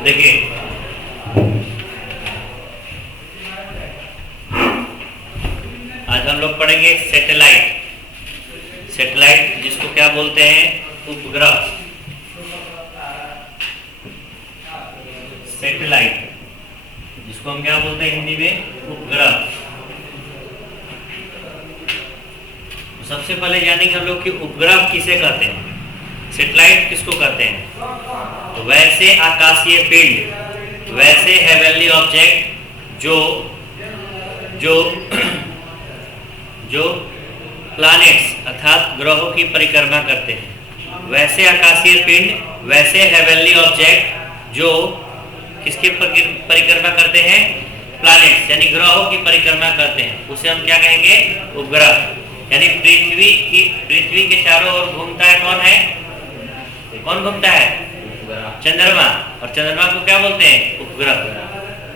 देखिए आज हम लोग पढ़ेंगे सैटेलाइट जिसको क्या बोलते हैं, उपग्रह। सैटेलाइट जिसको हम क्या बोलते हैं हिंदी में, उपग्रह। सबसे पहले जानेंगे हम लोग कि उपग्रह किसे कहते हैं, सैटेलाइट किसको कहते हैं। तो वैसे आकाशीय पिंड, वैसे हेवनली ऑब्जेक्ट जो प्लैनेट्स अर्थात ग्रहों की परिक्रमा करते हैं। वैसे आकाशीय पिंड, वैसे हेवनली ऑब्जेक्ट जो किसकी परिक्रमा करते हैं, प्लैनेट्स यानी ग्रहों की परिक्रमा करते हैं, उसे हम क्या कहेंगे, उपग्रह। यानी पृथ्वी के चारों ओर घूमता है, कौन घूमता है, चंद्रमा। और चंद्रमा को क्या बोलते हैं, उपग्रह।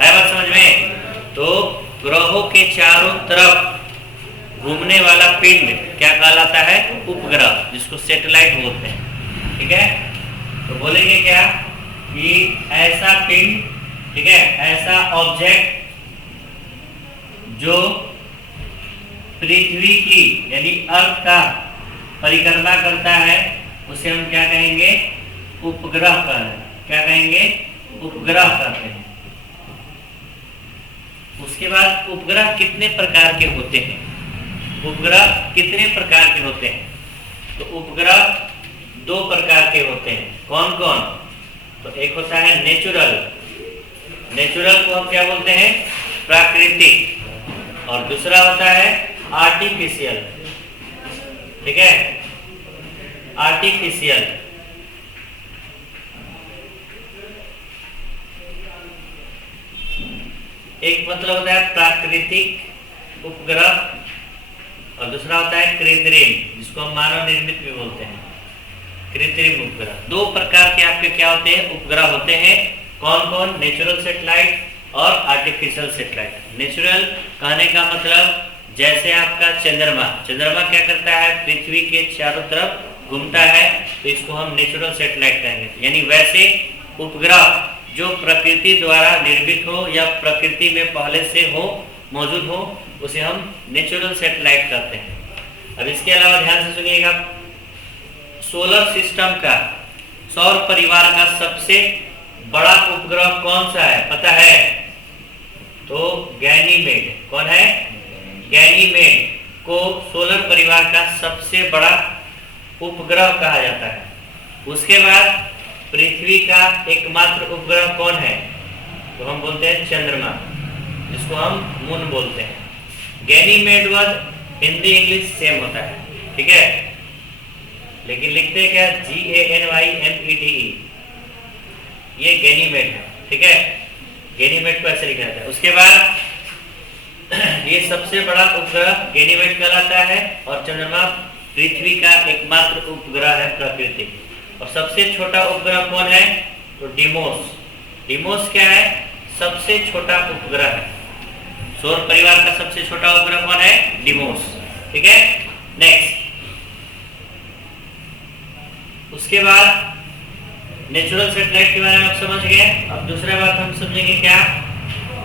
है बात समझ में। तो ग्रहों के चारों तरफ घूमने वाला पिंड क्या कहलाता है, उपग्रह, जिसको सैटेलाइट बोलते हैं। ठीक है, तो बोलेंगे क्या कि ऐसा पिंड, ठीक है, ऐसा ऑब्जेक्ट जो पृथ्वी की यानी अर्थ का परिक्रमा करता है, उसे हम क्या कहेंगे, उपग्रह क्या कहेंगे, उपग्रह कहते हैं। उसके बाद उपग्रह कितने प्रकार के होते हैं, उपग्रह कितने प्रकार के होते हैं। तो उपग्रह दो प्रकार के होते हैं। कौन कौन, तो एक होता है नेचुरल को हम क्या बोलते हैं, प्राकृतिक। और दूसरा होता है आर्टिफिशियल। ठीक है, आर्टिफिशियल। एक मतलब होता है प्राकृतिक उपग्रह और दूसरा होता है कृत्रिम, जिसको हम मानव निर्मित भी बोलते हैं, कृत्रिम उपग्रह। दो प्रकार के आपके क्या होते हैं, उपग्रह होते हैं। कौन कौन, नेचुरल सैटेलाइट और आर्टिफिशियल सैटेलाइट। नेचुरल कहने का मतलब जैसे आपका चंद्रमा क्या करता है, पृथ्वी के चारों तरफ घूमता है, तो इसको हम नेचुरल सैटेलाइट कहेंगे। यानी वैसे उपग्रह जो प्रकृति द्वारा निर्मित हो या प्रकृति में पहले से हो, मौजूद हो, उसे हम नेचुरल सैटेलाइट कहते हैं। अब इसके अलावा ध्यान से सुनिएगा, सोलर सिस्टम का, सौर परिवार का सबसे बड़ा उपग्रह कौन सा है, पता है, तो गैनीमेड। कौन है, गैनीमेड को सोलर परिवार का सबसे बड़ा उपग्रह कहा जाता है। उसके बाद पृथ्वी का एकमात्र उपग्रह कौन है, तो हम बोलते हैं चंद्रमा, जिसको हम मून बोलते हैं। Ganymede word Hindi English same होता है, ठीक है, लेकिन लिखते हैं क्या, GANYMEDE, ये गैनीमेड है। ठीक है, गैनीमेड को ऐसे लिखा जाता है। उसके बाद ये सबसे बड़ा उपग्रह गैनीमेड कहलाता है और चंद्रमा पृथ्वी का एकमात्र उपग्रह है प्राकृतिक। और सबसे छोटा उपग्रह कौन है, तो डिमोस। डिमोस क्या है, सबसे छोटा उपग्रह है। सौर परिवार का सबसे छोटा उपग्रह कौन है, डिमोस। ठीक है, नेक्स्ट। उसके बाद नेचुरल सैटेलाइट के बारे में आप समझ गए। अब दूसरा बात हम समझेंगे क्या,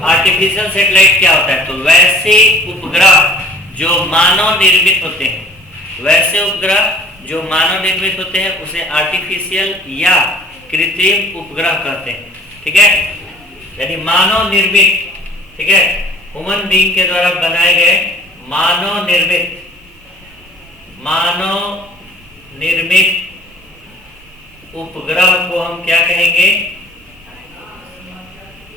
आर्टिफिशियल सैटेलाइट क्या होता है। तो वैसे उपग्रह जो मानव निर्मित होते हैं, वैसे उपग्रह जो मानव निर्मित होते हैं, उसे आर्टिफिशियल या कृत्रिम उपग्रह कहते हैं। ठीक है, यानी मानव निर्मित, ठीक है, ह्यूमन बीइंग के द्वारा बनाए गए मानव निर्मित उपग्रह को हम क्या कहेंगे,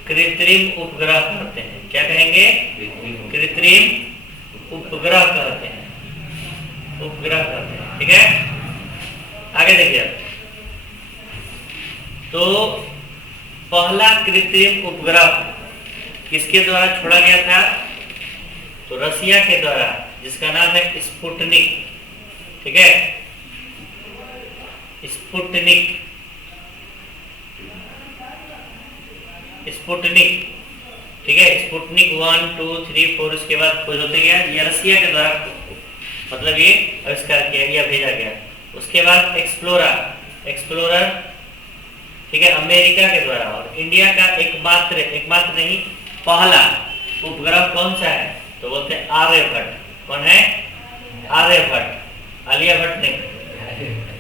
कृत्रिम उपग्रह कहते हैं। क्या कहेंगे, कृत्रिम उपग्रह कहते हैं, उपग्रह कहते हैं। ठीक है, आगे देखिए। तो पहला कृत्रिम उपग्रह किसके द्वारा छोड़ा गया था, तो रसिया के द्वारा, जिसका नाम है स्पुतनिक। ठीक है, स्पुतनिक, ठीक है, स्पुतनिक 1, 2, 3, 4 इसके बाद खोज होते गया। ये रसिया के द्वारा मतलब ये आविष्कार किया गया, भेजा गया। उसके बाद एक्सप्लोरर ठीक है, अमेरिका के द्वारा। और इंडिया का एकमात्र नहीं, पहला उपग्रह कौन सा है? तो बोलते हैं आर्यभट्ट। कौन है? आर्यभट्ट, आलिया भट्ट नहीं,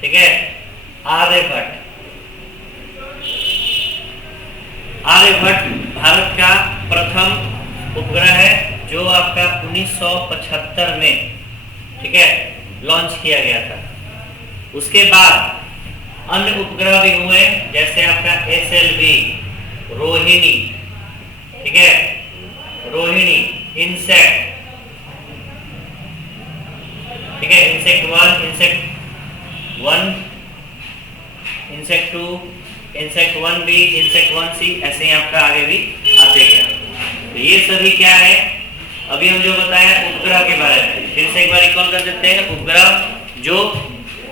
ठीक है, आर्यभट्ट। आर्यभट्ट भारत का प्रथम उपग्रह है जो आपका 1975 में, ठीक है, लॉन्च किया गया था। उसके बाद अन्य उपग्रह भी हुए, जैसे आपका SLV, रोहिणी, ठीक है, रोहिणी, इंसेक्ट, ठीक है, insect 1, insect 2, insect 1B, insect 1C, ऐसे ही आपका आगे भी आते गया। तो ये सभी क्या है, अभी हम जो बताया उपग्रह के बारे में, फिर से एक बार रिकॉल कर देते हैं। उपग्रह जो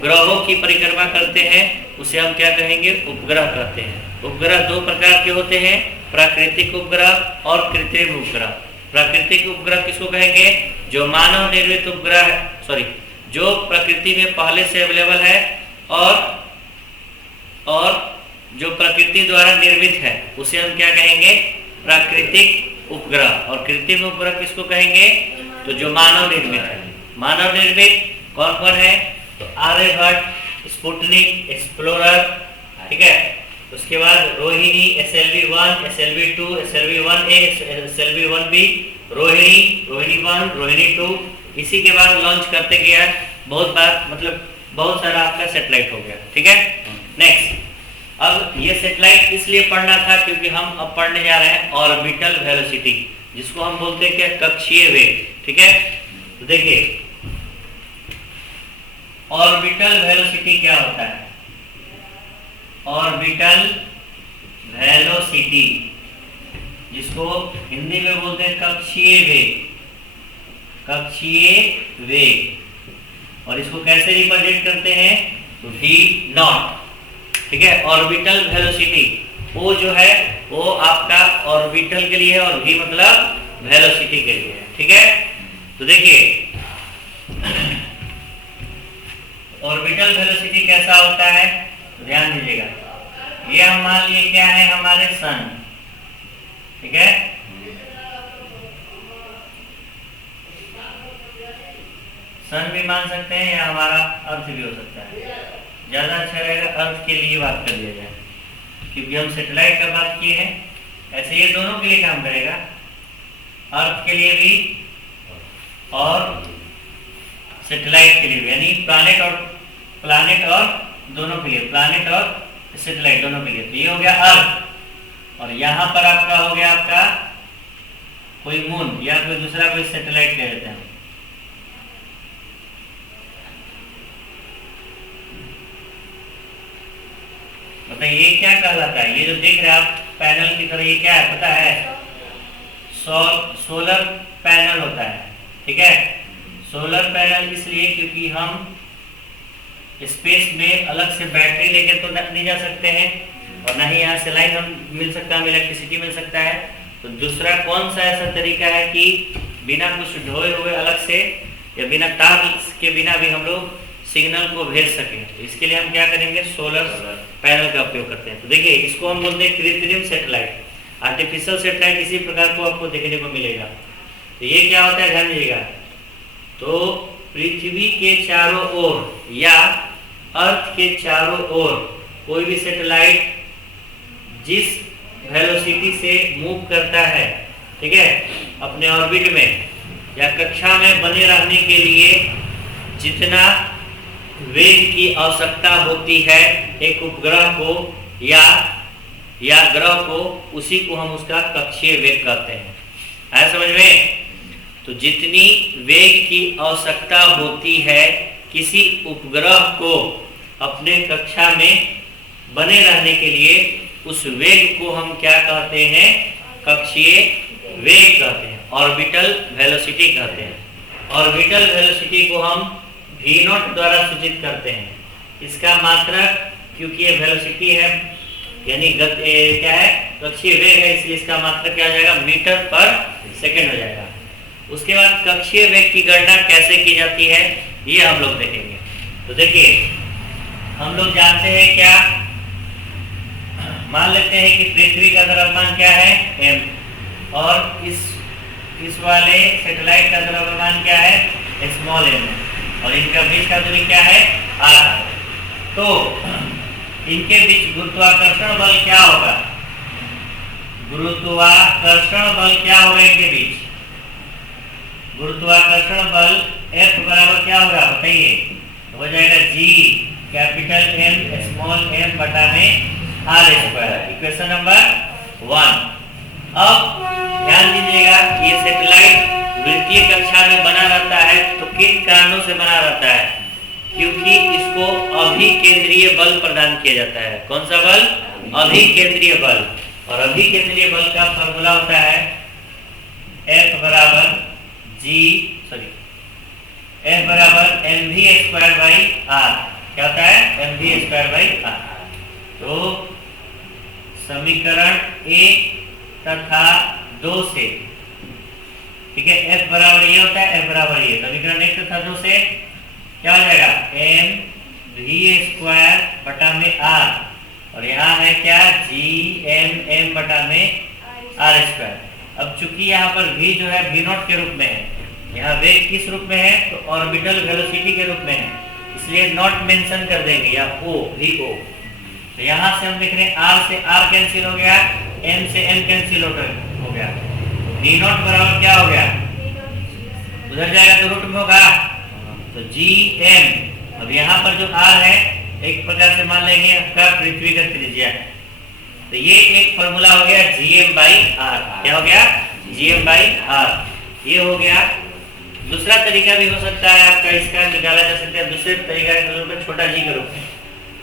ग्रहों की परिक्रमा करते हैं उसे हम क्या कहेंगे? उपग्रह कहते हैं। उपग्रह दो प्रकार के होते हैं, प्राकृतिक उपग्रह और कृत्रिम उपग्रह। प्राकृतिक उपग्रह किसको कहेंगे? जो मानव निर्मित उपग्रह, जो प्रकृति में पहले से अवेलेबल है और जो प्रकृति द्वारा निर्मित है उसे हम क्या कहेंगे? प्राकृतिक उपग्रह। और कृत्रिम उपग्रह किसको कहेंगे? तो जो मानव निर्मित है। मानव निर्मित कौन कौन है? तो आर्यभट्ट, स्पुतनिक, एक्सप्लोरर, ठीक है, उसके बाद Rohini, SLV-1, SLV-2, SLV-1A, SLV-1B, Rohini 1, Rohini 2, इसी के बाद लॉन्च करते गया बहुत बार, मतलब बहुत सारा आपका सैटेलाइट हो गया, ठीक है। नेक्स्ट, अब ये सैटेलाइट इसलिए पढ़ना था क्योंकि हम अब पढ़ने जा रहे हैं ऑर्बिटल वेलोसिटी, जिसको हम बोलते हैं क्या? कक्षीय वेग, ठीक है। तो देखिए ऑर्बिटल वेलोसिटी क्या होता है? ऑर्बिटल वेलोसिटी, जिसको हिंदी में बोलते हैं कक्षीय वेग, कक्षीय वेग। और इसको कैसे रिप्रेजेंट करते हैं? तो V0, ठीक है। ऑर्बिटल वेलोसिटी वो जो है वो आपका ऑर्बिटल के लिए है और V मतलब वेलोसिटी के लिए है, ठीक है। तो देखिए ऑर्बिटल वेलोसिटी कैसा होता है, तो ध्यान दीजिएगा। ये हम मान लिए क्या है? हमारे सन, ठीक है। सन भी मान सकते हैं या हमारा अर्थ भी हो सकता है। ज्यादा अच्छा रहेगा अर्थ के लिए बात कर लिया जाए, क्योंकि हम सैटेलाइट का बात किए हैं। ऐसे ये दोनों के लिए काम करेगा, अर्थ के लिए भी और सैटेलाइट के लिए भी, यानी प्लैनेट और दोनों के लिए, प्लैनेट और सैटेलाइट दोनों के लिए। तो ये हो गया अर्थ, और यहाँ पर आपका हो गया आपका कोई मून या कोई दूसरा कोई सैटेलाइट ले लेते हैं। बताइए ये क्या कहलाता है? ये जो देख रहे हैं आप पैनल की तरह, ये क्या है पता है? सोलर पैनल होता है, ठीक है। सोलर पैनल इसलिए क्योंकि हम स्पेस में अलग से बैटरी लेकर तो नहीं जा सकते हैं, और ना ही यहाँ से लाइन हम मिल सकता है, इलेक्ट्रिसिटी मिल सकता है। तो दूसरा कौन सा ऐसा तरीका है कि बिना कुछ ढोए हुए अलग से या बिना तार के बिना भी हम लोग सिग्नल को भेज सकें? तो इसके लिए हम क्या करेंगे? सोलर पैनल का उपयोग करते हैं। तो देखिए इसको हम बोलते हैं कृत्रिम सैटेलाइट। आर्टिफिशियल सैटेलाइट इसी प्रकार को आपको देखने को मिलेगा। तो ये क्या होता है, ध्यान दीजिएगा। तो पृथ्वी के चारों ओर या अर्थ के चारों ओर कोई भी सैटेलाइट जिस वेलोसिटी से मूव करता है, ठीक है, अपने ऑर्बिट में या कक्षा में बने रहने के लिए जितना वेग की आवश्यकता होती है एक उपग्रह को या ग्रह को, उसी को हम उसका कक्षीय वेग कहते हैं। आया समझ में? तो जितनी वेग की आवश्यकता होती है किसी उपग्रह को अपने कक्षा में बने रहने के लिए, उस वेग को हम क्या कहते हैं? कक्षीय वेग कहते हैं, ऑर्बिटल वेलोसिटी कहते हैं। ऑर्बिटल वेलोसिटी को हम V0 द्वारा सूचित करते हैं। इसका मात्रक, क्योंकि ये वेलोसिटी है यानी क्या है? कक्षीय वेग है, इसलिए इसका मात्रक क्या हो जाएगा? मीटर पर सेकंड हो जाएगा। उसके बाद कक्षीय वेग की गणना कैसे की जाती है ये हम लोग देखेंगे। तो देखिए हम लोग जानते हैं क्या, मान लेते हैं कि पृथ्वी का द्रव्यमान क्या है m, और इस वाले सैटेलाइट का द्रव्यमान क्या है स्मॉल m, और इनका बीच का दूरी क्या है r। तो इनके बीच गुरुत्वाकर्षण बल क्या होगा? गुरुत्वाकर्षण बल क्या होगा इनके बीच? गुरुत्वाकर्षण बल F बराबर क्या होगा बताइए? हो जाएगा G capital M small m बटा में r स्क्वायर। Equation number 1। अब ध्यान दीजिएगा, ये सैटेलाइट वृत्तीय कक्षा में बना रहता है तो किन कारणों से बना रहता है? क्योंकि इसको अभिकेंद्रीय बल प्रदान किया जाता है। कौन सा बल? अभिकेंद्रीय बल। और अभिकेंद्रीय बल का फॉर्मूला होता है F बराबर mv स्क्वायर बाई r। क्या होता है? mv square by r। तो समीकरण 1 तथा 2 से, ठीक है, F बराबर ये होता है, F बराबर ये। समीकरण 1 तथा 2 से क्या हो जाएगा? mv स्क्वायर बटा में r, और यहाँ है क्या? gmm बटा में r स्क्वायर। अब चूंकि यहाँ पर v जो है v नॉट के रूप में है, यहाँ वेग किस रूप में है? तो ऑर्बिटल वेलोसिटी के रूप में है, इसलिए नॉट मेंशन कर देंगे, या o vo। तो यहाँ से हम देख रहे हैं r से r कैंसिल हो गया, m से m कैंसिल हो गया, v नॉट बराबर क्या हो गया? उधर जाएगा तो रूट में होगा, तो gm। अब यहाँ पर जो r है एक प्रकार से मान लेंगे आपका पृथ्वी का त्रिज्या है, तो ये एक फॉर्मूला हो गया gm बाई r। क्या हो गया? gm by r। ये हो गया। दूसरा तरीका भी हो सकता है आपका, इसका निकाला जा सकता है दूसरे तरीका के रूप में, छोटा जी के रूप में।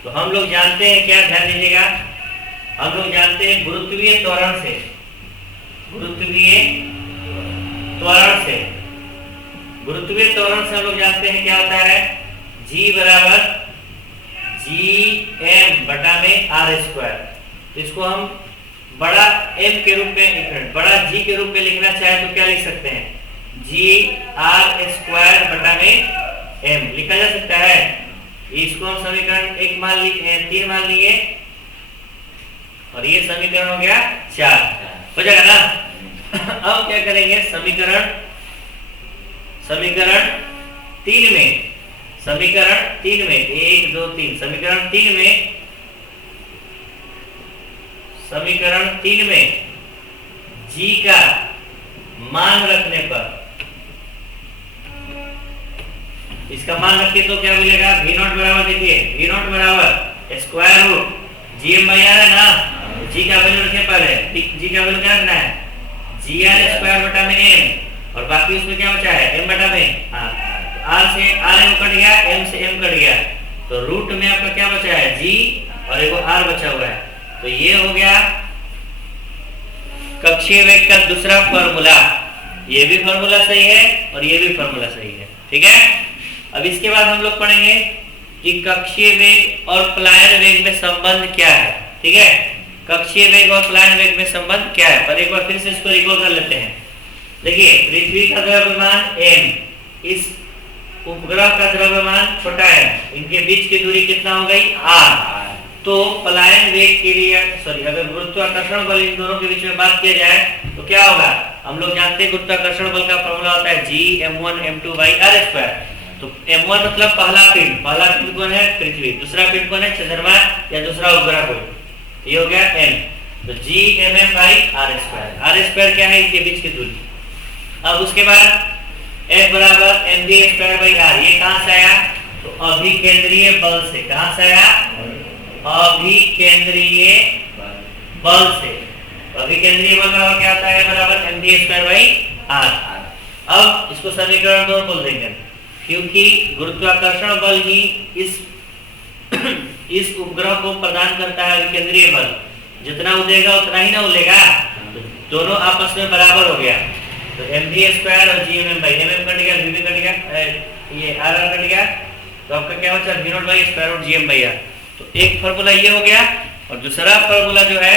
तो हम लोग जानते हैं क्या, ध्यान दीजिएगा, हम लोग जानते हैं गुरुत्वीय त्वरण से, गुरुत्वीय त्वरण से हम लोग जानते हैं क्या होता है? g बराबर gm बटा में r स्क्वायर। तो इसको हम बड़ा m के रूप में, बड़ा g के रूप में लिखना चाहे तो क्या लिख सकते हैं? g r स्क्वायर बटा में m लिखा जा सकता है। इसको हम समीकरण 3 मान लिए, और ये समीकरण हो गया 4। हो जाएगा ना? अब क्या करेंगे? समीकरण 3 में, 1 2 3, समीकरण 3 में g का मान रखने पर, इसका मान रखिए तो क्या मिलेगा? v नॉट बराबर, देखिए v नॉट बराबर square root gm by r है ना, g का वैल्यू रखे पहले, g का वैल्यू क्या रखना है? gr स्क्वायर बटा में m, और बाकी उसमें क्या बचा है? m बटा में, हाँ, r से r कट गया, m से m कट गया, तो रूट में आपका क्या बचा है? g, और एक r बचा हुआ है। तो ये हो गया कक्षीय वेग का दूसरा फॉर्मूला। ये भी फॉर्मूला सही है और ये भी फॉर्मूला सही है, ठीक है। अब इसके बाद हम लोग पढ़ेंगे कि कक्षीय वेग और पलायन वेग में संबंध क्या है, ठीक है। कक्षीय वेग और पलायन वेग में संबंध क्या है, पर एक बार फिर से इसको रिकॉल कर लेते हैं। देखिए, पृथ्वी का द्रव्यमान m, इस उपग्रह का द्रव्यमान छोटा है, इनके बीच की दूरी कितना हो गई? r। तो पलायन वेग के लिए, अगर गुरुत्वाकर्षण बल इन दोनों के बीच में बात किया जाए तो क्या होगा? हम लोग जानते हैं गुरुत्वाकर्षण बल का फॉर्मूला होता है g m1 m2 by r square. तो m1 मतलब पहला पिंड कौन है? पृथ्वी। दूसरा पिंड कौन है? चंद्रमा या दूसरा उपग्रह कोई। ये हो गया m, तो g mm by r square. r square क्या है? इनके बीच की दूरी। अब उसके बाद F बराबर mv स्क्वायर बाई r। ये कहां से आया? तो अभिकेंद्रीय बल से। कहां से आया? अभिकेंद्रीय बल से। अभिकेंद्रीय बल बराबर क्या होता है? बराबर mv स्क्वायर बाई r। अब इसको समीकरण 2 बोल देंगे, क्योंकि गुरुत्वाकर्षण बल ही इस उपग्रह को प्रदान करता है अभिकेंद्रीय बल। जितना उदेगा उतना ही ना उलेगा, दोनों आपस में बराबर हो गया। तो mv स्क्वायर और gmm बाई mm कट गया, vv कट गया, ये r कट गया, तो आपका क्या बचा? v not by square root gm by r। तो एक फार्मूला ये हो गया, और दूसरा फार्मूला जो है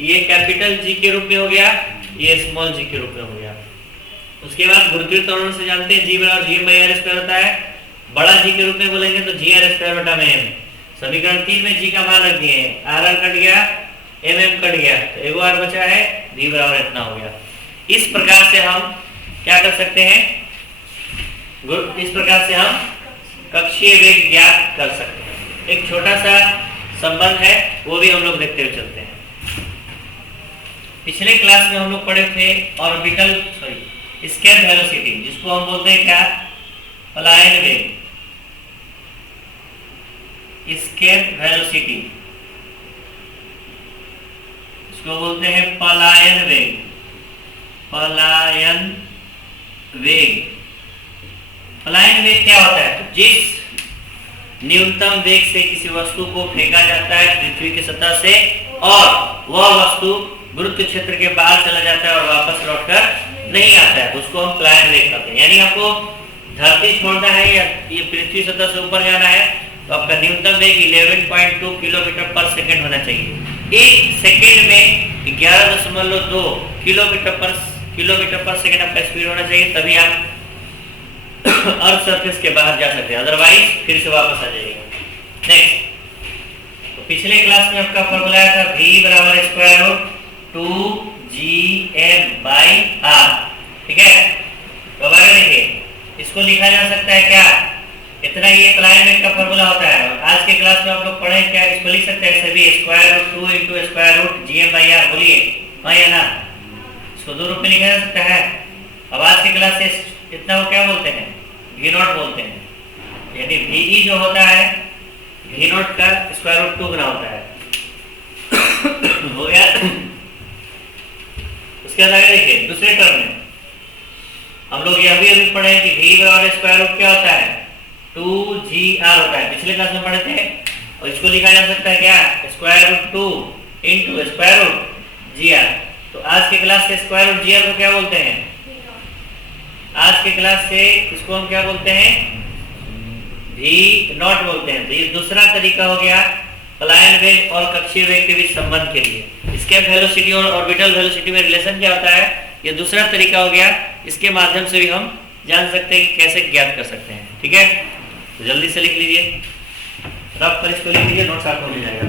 ये कैपिटल G के रूप में हो गया, ये स्मॉल g के रूप में हो गया। उसके बाद गुरुत्वीय त्वरण से जानते हैं g बराबर gm बाई r स्क्वायर होता है। बड़ा g के रूप में बोलेंगे तो gr स्क्वायर बटा में m। समीकरण 3 में g का मान रख दिए, r कट गया, mm कट गया तो एक बार बचा है v बराबर इतना हो गया। इस प्रकार से हम क्या कर सकते हैं, इस प्रकार से हम कक्षीय वेग ज्ञात कर सकते हैं। एक छोटा सा संबंध है वो भी हम लोग देखते हुए चलते हैं। पिछले क्लास में हम लोग पढ़े थे ऑर्बिटल एस्केप वेलोसिटी, जिसको हम बोलते हैं क्या, पलायन वेग, एस्केप वेलोसिटी, इसको बोलते हैं पलायन वेग, पलायन वेग। पलायन वेग क्या होता है, तो जिस न्यूनतम वेग से किसी वस्तु को फेंका जाता है पृथ्वी की सतह से और वह वस्तु गुरुत्व क्षेत्र के बाहर चला जाता है और वापस लौटकर नहीं आता है, उसको हम पलायन वेग कहते हैं। यानी आपको धरती छोड़ना है या ये पृथ्वी सतह से ऊपर जाना है तो आपका न्यूनतम वेग 11.2 किलोमीटर पर सेकंड होना चाहिए। एक सेकंड में 11.2 किलोमीटर पर सेकंड आपका स्पीड होना चाहिए, तभी आप अर्थ सरफेस के बाहर जा सकते हैं, अदरवाइज फिर से वापस आ जाइएगा। नेक्स्ट, तो पिछले क्लास में आपका फॉर्मूला आया था v बराबर स्क्वायर रूट 2gm/r, ठीक है। तो आगे देखिए, इसको लिखा जा सकता है क्या, इतना ये पलायन वेग का फॉर्मूला होता है। और आज के क्लास में आप लोग पढ़े क्या, इसको लिख सकते हैं सभी square root 2 into square root gm/r, बोलिए हाँ या ना, इसको दो रूप में लिखा जा सकता है। अब आज की क्लास से इतना वो क्या बोलते हैं, v नॉट बोलते हैं, यानी ve जो होता है v नॉट का स्क्वायर रूट 2 गुना होता है। हो गया। उसके बाद आगे देखिए दूसरे टर्म में हम लोग यह भी अभी पढ़े कि v बराबर स्क्वायर रूट क्या होता है, 2gr होता है, पिछले क्लास में पढ़े थे। और इसको लिखा जा सकता है क्या, square root 2 into square root gr। तो आज के क्लास से स्क्वायर रूट gr को क्या बोलते हैं, आज के क्लास से इसको हम क्या बोलते हैं, v नॉट बोलते हैं। तो ये दूसरा तरीका हो गया पलायन वेग और कक्षीय वेग के बीच संबंध के लिए। एस्केप वेलोसिटी और ऑर्बिटल वेलोसिटी में रिलेशन क्या होता है, ये दूसरा तरीका हो गया। इसके माध्यम से भी हम जान सकते हैं कि कैसे ज्ञात कर सकते हैं, ठीक है। तो जल्दी से लिख लीजिए, रफ पर इसको लिख लीजिए, नोट्स आपको मिल जाएगा।